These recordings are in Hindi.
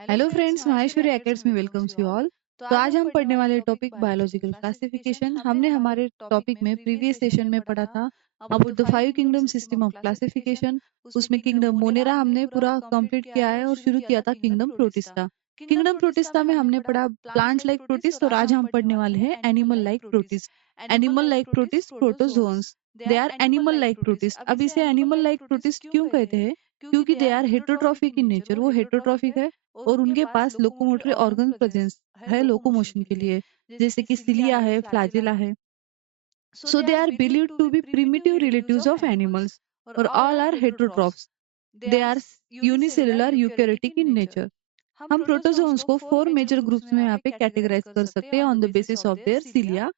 Hello friends, Maheshwari academy welcomes you all. तो आज हम पढ़ने वाले टॉपिक बायोलॉजिकल क्लासिफिकेशन। हमने हमारे टॉपिक में प्रीवियस सेशन में पढ़ा था about the 5 kingdom system of classification. उसमें किंगडम मोनेरा हमने पूरा कंप्लीट किया है और शुरू किया था किंगडम प्रोटिस्टा। किंगडम प्रोटिस्टा में हमने पढ़ा प्लांट लाइक प्रोटिस्ट और आज हम पढ़ने वाले हैं animal like protist. Animal like protist protozoans, they are animal like protist. अब इसे एनिमल लाइक प्रोटिस्ट क्यों कहते हैं? क्योंकि they are heterotrophic in nature, वो हेटरोट्रॉफिक है और उनके पास लोकोमोटरी ऑर्गन प्रेजेंस है लोकोमोशन के लिए, जैसे कि सिलिया है, फ्लैजिला है। So they are believed to be primitive relatives of animals और all are heterotrophs. They are unicellular eukaryotic in nature. हम प्रोटोजोन्स को 4 मेजर ग्रुप्स में यहाँ पे कैटेगराइज कर सकते हैं on the basis of their cilia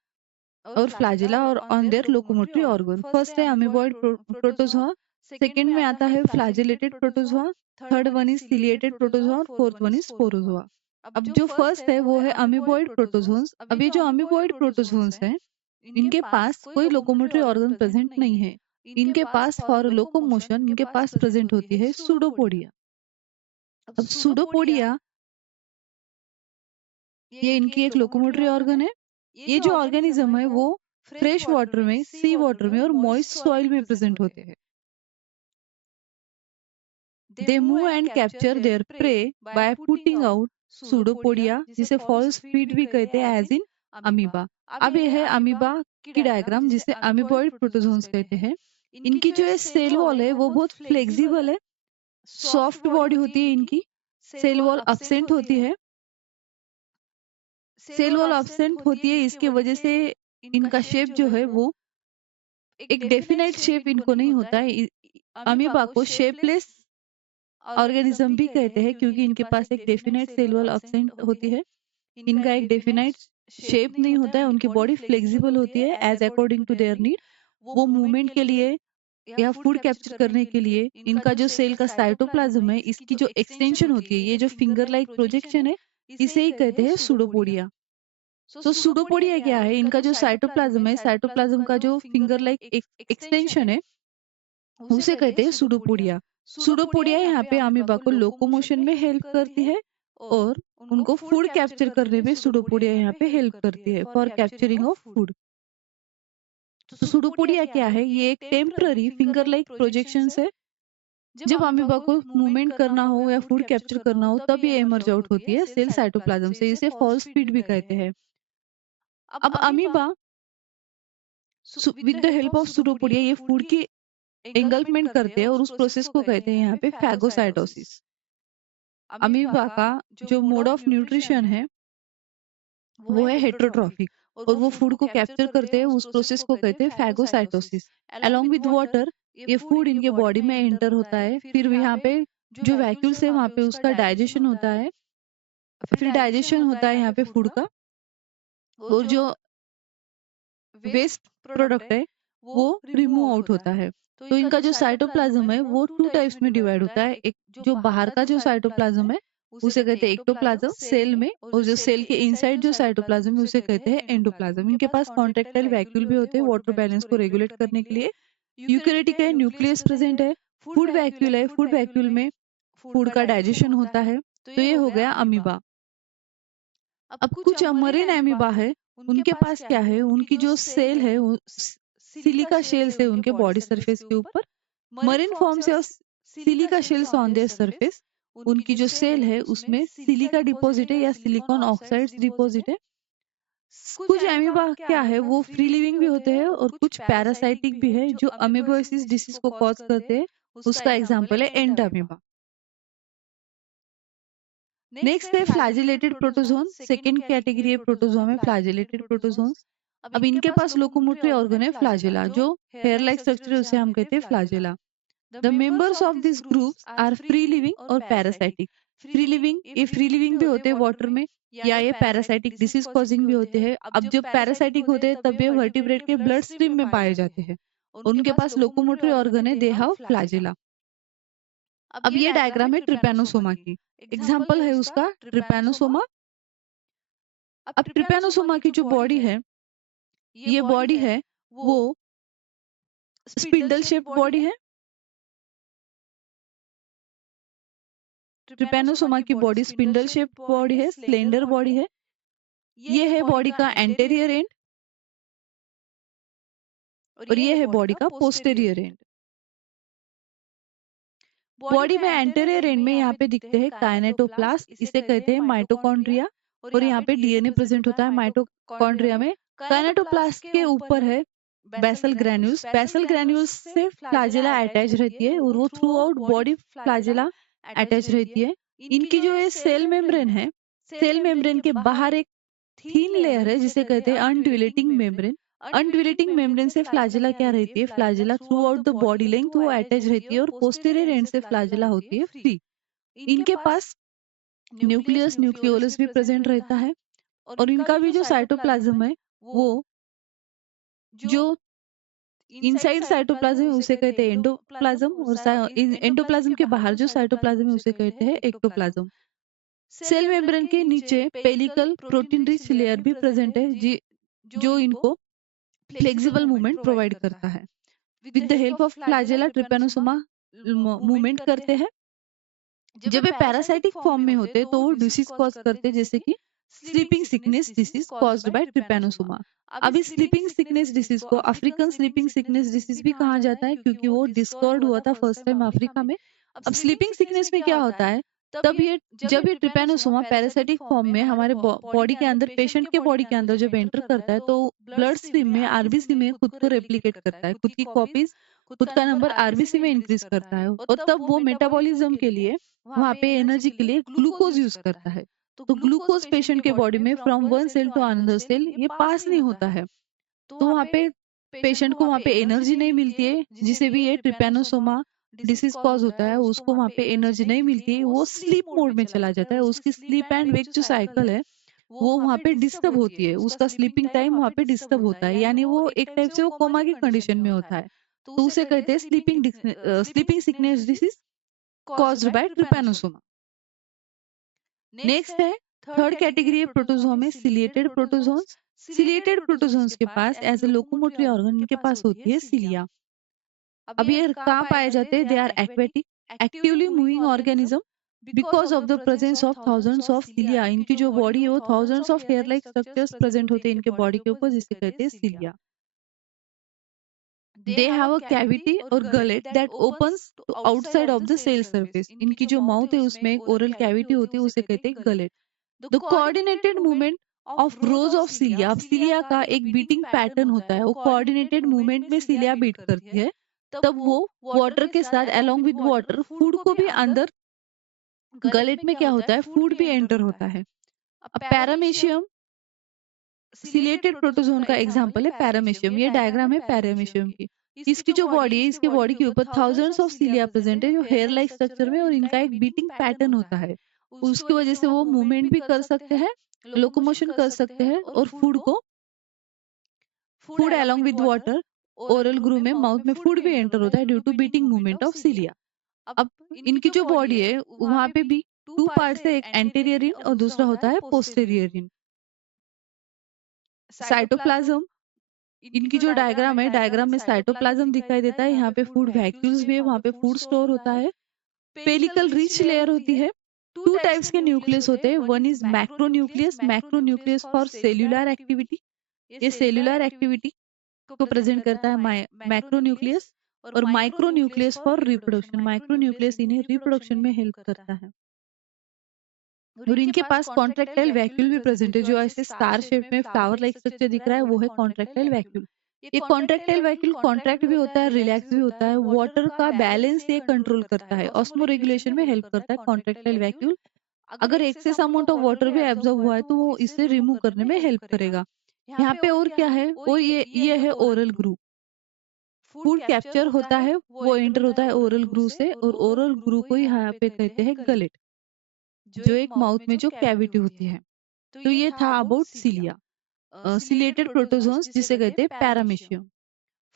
और फ्लैजिला और on their locomotory organ. First है अमीबॉइड प्रोटोजोआ, सेकंड में आता है flagellated protozoa, third one is ciliated protozoa और फोर्थ वन इज स्पोरोजोआ। अब जो फर्स्ट है वो है अमीबॉइड प्रोटोजोन्स। अब ये जो अमीबॉइड प्रोटोजोन्स है, इनके पास कोई लोकोमोटरी ऑर्गन प्रेजेंट नहीं है। इनके पास फॉर लोकोमोशन इनके पास प्रेजेंट होती है सूडोपोडिया। अब सूडोपोडिया ये इनकी एक लोकोमोटरी ऑर्गन है। ये जो ऑर्गेनिज्म है वो फ्रेश वाटर में, सी वाटर में और मॉइस्ट सॉइल में प्रेजेंट होते हैं। They move and capture there pray by putting out pseudopodia, जिसे फॉल्स फीड भी कहते हैं एज इन अमीबा। अब ये है अमीबा की डायग्राम, जिसे अमीबॉइड प्रोटोजोन्स कहते हैं। इनकी जो ये सेल वॉल है वो बहुत फ्लेक्सिबल है, सॉफ्ट बॉडी होती है इनकी। सेल वॉल अपसेंट होती है, सेल वॉल अपसेंट होती है, इसके वजह से इनका शेप जो है वो एक डेफिनेट शेप इनको नहीं होता है। अमीबा को शेपलेस ऑर्गेनिज्म भी कहते हैं क्योंकि इनके पास एक डेफिनेट सेल वॉल अपसेंट होती है। इनका एक डेफिनेट शेप नहीं होता है, उनकी बॉडी फ्लेक्सिबल होती है as according to their need. वो मूवमेंट के लिए या फूड कैप्चर करने के लिए इनका जो सेल का साइटोप्लाज्म है, इसकी जो एक्सटेंशन होती है, ये जो फिंगर लाइक प्रोजेक्शन है, इसे ही कहते हैं सूडोपोडिया। तो सूडोपोडिया क्या है? इनका जो साइटोप्लाज्म है, साइटोप्लाज्म का जो फिंगर लाइक एक्सटेंशन है, उसे कहते हैं सूडोपोडिया। सूडोपोडिया यहाँ पे अमीबा को लोकोमोशन में हेल्प करती है और उनको फूड कैप्चर करने में सूडोपोडिया यहाँ पे हेल्प करती है फॉर कैप्चरिंग ऑफ फूड। तो सूडोपोडिया क्या है? ये एक टेम्पररी फिंगर लाइक प्रोजेक्शंस है। जब अमीबा को मूवमेंट करना हो या फूड कैप्चर करना हो तब ये इमर्ज आउट होती है सेल साइटोप्लाज्म से। इसे फॉल्स फीड भी कहते हैं। अब amoeba with the help of pseudopodia ये फूड की एंगल्फमेंट करते हैं और उस प्रोसेस को कहते हैं यहाँ पे फैगोसाइटोसिस। अमीबा का जो मोड ऑफ न्यूट्रिशन है वो है हेट्रोट्रॉफिक और वो फूड को कैप्चर करते हैं, उस प्रोसेस को कहते हैं फैगोसाइटोसिस। अलोंग विद वाटर ये फूड इनके बॉडी में एंटर होता है, फिर यहाँ पे जो वैक्यूल्स है वहाँ पे उसका डाइजेशन होता है, फिर डाइजेशन होता है यहाँ पे फूड का, और जो वेस्ट प्रोडक्ट है वो रिमूव आउट होता है। तो इनका जो साइटोप्लाज्म है वो 2 टाइप्स में डिवाइड होता है। एक जो बाहर का जो साइटोप्लाज्म है उसे कहते हैं एक्टोप्लाज्म सेल में, और जो सेल के इनसाइड जो साइटोप्लाज्म है उसे कहते हैं एंडोप्लाज्म। इनके पास कॉन्ट्रेक्टाइल वैक्यूल भी होते हैं वाटर बैलेंस को रेगुलेट करने के लिए। यूकेरियोटिक है, न्यूक्लियस प्रेजेंट है, फूड वैक्यूल है, फूड वैक्यूल में फूड का डाइजेशन होता है। तो ये हो गया अमीबा। अब कुछ मरीन एमीबा है, उनके पास क्या है? उनकी जो सेल है वो सिलिका शेल्स है उनके बॉडी सरफेस के ऊपर। मरीन फॉर्म से silica shells on their surface. उनकी जो सेल है उसमें सिलिका डिपॉजिट है या सिलिकॉन ऑक्साइड्स डिपॉजिट है। कुछ एमीबा क्या है वो फ्री लिविंग भी होते हैं और कुछ पैरासाइटिक भी है जो अमीबोसिस डिसीज को कॉज करते हैं। उसका एग्जांपल है एंट अमीबा। नेक्स्ट है फ्लैजिलेटेड प्रोटोजोन। सेकेंड कैटेगरी है प्रोटोजोआ में फ्लैजिलेटेड प्रोटोजोन्स। अब इनके पास लोकोमोटरी ऑर्गन है फ्लैजिला, जो हेयर लाइक स्ट्रक्चर है उसे हम कहते हैं flagella. The members of this groups are free living और पैरासाइटिक। फ्री लिविंग, ये फ्री लिविंग भी होते हैं वाटर में, या ये पैरासाइटिक डिसीज कॉजिंग भी होते हैं। अब जब पैरासाइटिक होते हैं तब ये वर्टिब्रेट के ब्लड स्ट्रीम में पाए जाते हैं। उनके पास लोकोमोटरी ऑर्गन है, दे हैव फ्लैजिला। अब ये डायग्राम है ट्रिपैनोसोमा की, एग्जाम्पल है उसका ट्रिपैनोसोमा। अब ट्रिपैनोसोमा की जो बॉडी है, ये बॉडी है वो स्पिंडल शेप बॉडी है। ट्रिपेनोसोमा की बॉडी स्पिंडल शेप बॉडी है, स्लेंडर बॉडी है। ये है बॉडी का एंटेरियर एंड और ये है बॉडी का पोस्टेरियर एंड। बॉडी में एंटेरियर एंड में यहाँ पे दिखते हैं काइनेटोप्लास्ट, इसे कहते हैं माइटोकॉन्ड्रिया, और यहाँ पे डीएनए प्रेजेंट होता है माइटोकॉन्ड्रिया में। काइनेटोप्लास्ट के ऊपर है बेसल ग्रैन्यूल्स। बेसल ग्रैन्यूल्स से फ्लैजेला अटैच रहती है और वो through out body flagella attach रहती है। इनकी जो ये सेल मेम्ब्रेन है, सेल मेम्ब्रेन के बाहर एक थीन लेयर है जिसे कहते हैं अनड्यूलेटिंग मेम्ब्रेन। अनड्यूलेटिंग मेम्ब्रेन से फ्लैजेला क्या रहती है, flagella through out the body length वो अटैच रहती है और पोस्टीरियर एंड से फ्लैजेला होती है फ्री। इनके पास न्यूक्लियस न्यूक्लियोलस भी प्रेजेंट रहता है और इनका भी जो साइटोप्लाज्म है वो जो इनसाइड साइटोप्लाज्म है उसे कहते हैं एंडोप्लाज्म और एंडोप्लाज्म के बाहर जो साइटोप्लाज्म है उसे कहते हैं एक्टोप्लाज्म। सेल मेम्ब्रेन के नीचे पेलिकल प्रोटीन रिच लेयर भी प्रेजेंट है जो इनको फ्लेक्सिबल मूवमेंट प्रोवाइड करता है। With the help of flagella Trypanosoma movement करते हैं। जब ये पैरासाइटिक फॉर्म में होते हैं तो वो डिसीज कॉज करते हैं, जैसे कि sleeping sickness disease caused by Trypanosoma. अब इस स्लीपिंग सिकनेस डिसीज को अफ्रीकन स्लीपिंग सिकनेस डिसीज भी कहा जाता है क्योंकि वो डिस्कवर्ड हुआ था फर्स्ट टाइम अफ्रीका में। अब स्लीपिंग सिकनेस में क्या होता है, तब ये जब ये ट्रिपेनोसोमा पैरासाइटिक फॉर्म में हमारे बॉडी के अंदर, पेशेंट के बॉडी के अंदर जब एंटर करता है तो ब्लड स्ट्रीम में आरबीसी में खुद को रेप्लिकेट करता है, खुद की कॉपीज, खुद का नंबर आरबीसी में इंक्रीज करता है और तब वो मेटाबॉलिज्म के लिए वहां पे एनर्जी के लिए ग्लूकोज यूज करता है। तो ग्लूकोज पेशेंट के बॉडी में from one cell to another cell ये पास नहीं होता है, तो वहां पे पेशेंट को वहां पे एनर्जी नहीं मिलती है, जिसे भी ये ट्रिपेनोसोमा डिसीज कॉज होता है उसको वहां पे एनर्जी नहीं मिलती है, वो स्लीप मोड में चला जाता है। उसकी स्लीप एंड वेक जो साइकिल है वो वहां पे डिस्टर्ब होती है, उसका स्लीपिंग टाइम वहां पे डिस्टर्ब होता है, यानी वो एक टाइप से वो कोमा की कंडीशन में होता है। तो उसे कहते हैं sleeping sickness disease caused by Trypanosoma. Next है थर्ड कैटेगरी है प्रोटोजोआ में सिलिएटेड प्रोटोजोन्स। सिलिएटेड प्रोटोजोन्स के पास एज ए लोकोमोटरी ऑर्गन इनके पास होती है सिलिया। अब ये कहाँ पाए जाते हैं, they are aquatic actively moving organism because of the presence of thousands of cilia. इनकी जो बॉडी है वो thousands of hair like structures present होते हैं इनके बॉडी के ऊपर, जिसे कहते हैं cilia. They have a cavity और gullet that opens to outside of the cell surface. इनकी जो माउथ है उसमें एक ओरल कैविटी होती है, उसे कहते हैं gullet. The coordinated movement of rose of cilia. अब सिलिया का एक बीटिंग पैटर्न होता है, वो कोऑर्डिनेटेड मूवमेंट में सिलिया बीट करती है, तब वो वाटर के साथ अलोंग विद वाटर फूड को भी अंदर, गलेट में क्या होता है फूड भी एंटर होता है। अब पैरामेशियम सिलेटेड प्रोटोजोन का एग्जाम्पल है पैरामेशियम। ये डायग्राम है पैरामेशियम की। इसकी जो बॉडी है, इसके बॉडी के ऊपर थाउजेंड्स ऑफ सिलिया प्रेजेंट है जो हेयर लाइक स्ट्रक्चर में, और इनका एक बीटिंग पैटर्न होता है, उसकी वजह से वो मूवमेंट भी कर सकते हैं, लोकोमोशन कर सकते हैं और food along with water oral groove में, माउथ में फूड भी एंटर होता है due to beating movement of cilia. अब इनकी जो बॉडी है वहां पे भी टू पार्ट्स है, एक एंटीरियर इंड और दूसरा होता है पोस्टेरियर इंड। साइटोप्लाज्म, इनकी जो डायग्राम है, डायग्राम में साइटोप्लाज्म दिखाई देता है, यहाँ पे फूड वैक्यूल्स भी है, वहां पे फूड स्टोर होता है। पेलिकल रिच लेयर होती है। टू टाइप्स के न्यूक्लियस होते हैं, one is macronucleus for cellular activity, ये सेल्यूलर एक्टिविटी को प्रेजेंट करता है मैक्रोन्यूक्लियस, और माइक्रोन्यूक्लियस फॉर रिप्रोडक्शन, माइक्रोन्यूक्लियस इन्हें रिप्रोडक्शन में हेल्प करता है। और इनके पास कॉन्ट्रेक्टाइल वैक्यूल भी प्रेजेंट है, जो ऐसे स्टार शेप में फ्लावर लाइक स्ट्रक्चर दिख रहा है वो है कॉन्ट्रेक्टाइल वैक्यूल। ये कॉन्ट्रेक्टाइल वैक्यूल कॉन्ट्रैक्ट भी होता है, रिलैक्स भी होता है, वाटर का बैलेंस ये कंट्रोल करता है, ऑस्मो रेगुलेशन में हेल्प करता है कॉन्ट्रेक्टाइल वैक्यूल। अगर एक्सेस अमाउंट ऑफ वाटर भी एब्जॉर्ब हुआ है तो वो इसे रिमूव करने में हेल्प करेगा। यहाँ पे और क्या है, वो ये है ओरल ग्रू। फूड कैप्चर होता है, वो एंटर होता है ओरल ग्रू से, और ओरल ग्रू को यहाँ पे कहते हैं गलेट, जो एक माउथ में जो कैविटी होती है। तो ये था अबाउट सिलिया, सिलेटेड प्रोटोजोन्स जिसे कहते हैं पैरामेशियम।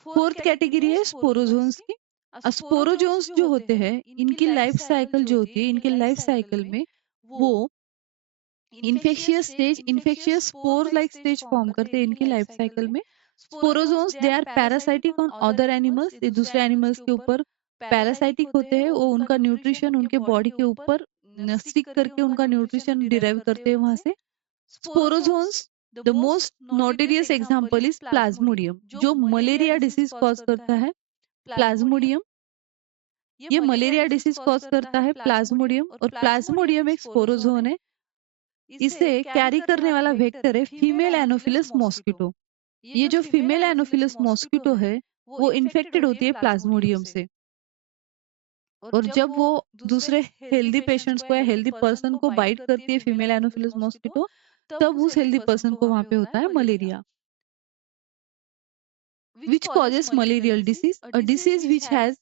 फोर्थ कैटेगरी है स्पोरोजोन्स की। स्पोरोजोन्स जो होते हैं इनकी लाइफ साइकिल जो होती है, इनके लाइफ साइकिल में वो infectious spore like stage form करते हैं इनकी लाइफ साइकिल में। Sporozoans they are parasitic on other animals, ये दूसरे एनिमल्स के ऊपर पैरासाइटिक होते हैं, वो उनका न्यूट्रिशन उनके बॉडी के ऊपर स्टिक करके उनका न्यूट्रिशन डिराइव करते हैं वहां से। Sporozoans, the most notorious example is Plasmodium, जो मलेरिया डिसीज कॉज करता है। प्लाज्मोडियम, ये मलेरिया डिसीज कॉज करता है प्लाज्मोडियम, और प्लाज्मोडियम एक स्पोरोजोन है। इसे कैरी करने वाला वेक्टर है फीमेल एनोफिलस मॉस्किटो। ये जो फीमेल एनोफिलस मॉस्किटो है वो इन्फेक्टेड होती है प्लाज्मोडियम से, और जब वो दूसरे हेल्दी पेशेंट्स को या हेल्दी पर्सन को बाइट करती है फीमेल एनोफिलस मॉस्किटो, तब उस हेल्दी पर्सन को वहां पे होता है malaria. Which causes malarial disease, a disease which has,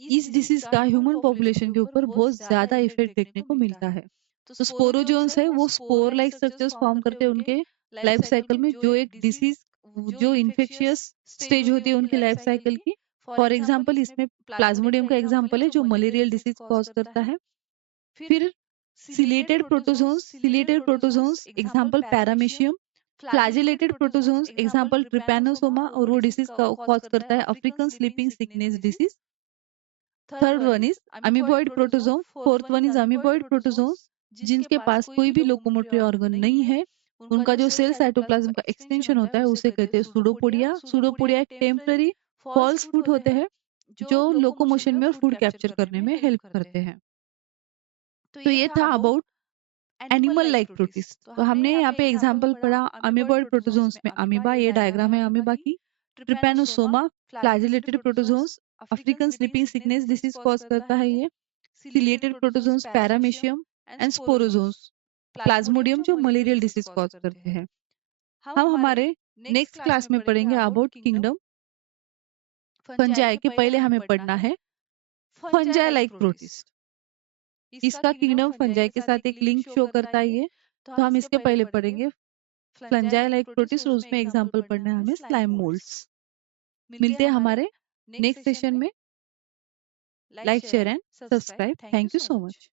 इस डिसीज का ह्यूमन पॉपुलेशन के ऊपर बहुत ज्यादा इफेक्ट देखने को मिलता है। तो स्पोरोजोन्स है वो स्पोर लाइक स्ट्रक्चर्स फॉर्म करते हैं उनके लाइफ साइकिल में, जो एक डिसीज, जो इन्फेक्शियस स्टेज होती है उनकी लाइफ साइकिल की। फॉर एग्जाम्पल इसमें प्लाज्मोडियम का एग्जाम्पल है जो मलेरियल डिसीज कॉज करता है। फिर ciliated protozoans example paramecium. Flagellated protozoans example trypanosoma, और वो डिसीज कॉज करता है African sleeping sickness disease. Third one is amoeboid protozoan, fourth one is amoeboid protozoan, जिनके पास कोई भी लोकोमोटरी ऑर्गन नहीं है। उनका जो सेल साइटोप्लाज्म का एक्सटेंशन होता है उसे कहते हैं सूडोपोडिया। सूडोपोडिया एक टेम्पररी फॉल्स फ्रूट होते हैं जो लोकोमोशन में और फूड कैप्चर करने में हेल्प करते हैं। तो ये था अबाउट एनिमल लाइक प्रोटिस्ट। तो हमने यहाँ पे एग्जाम्पल पढ़ा अमीबॉइड प्रोटोजोन्स में अमीबा, ये डायग्राम है अमीबा की। Trypanosoma, flagellated protozoans, African sleeping sickness disease cause करता है ये। Ciliated protozoans paramecium, and sporozoans Plasmodium जो मलेरियल डिसीज कॉज करते हैं। हम हमारे नेक्स्ट क्लास में पढ़ेंगे अबाउट किंगडम फंजाई के। पहले हमें पढ़ना है फंजाई लाइक प्रोटिस्ट। इसका किंगडम फंजाई के साथ एक लिंक शो करता है ये, तो हम इसके पहले पढ़ेंगे फंजाई लाइक प्रोटिस्ट, और उसमें एग्जाम्पल पढ़ना है हमें स्लाइम मोल्ड्स। मिलते हैं हमारे नेक्स्ट सेशन में। Like, share and subscribe. Thank you so much.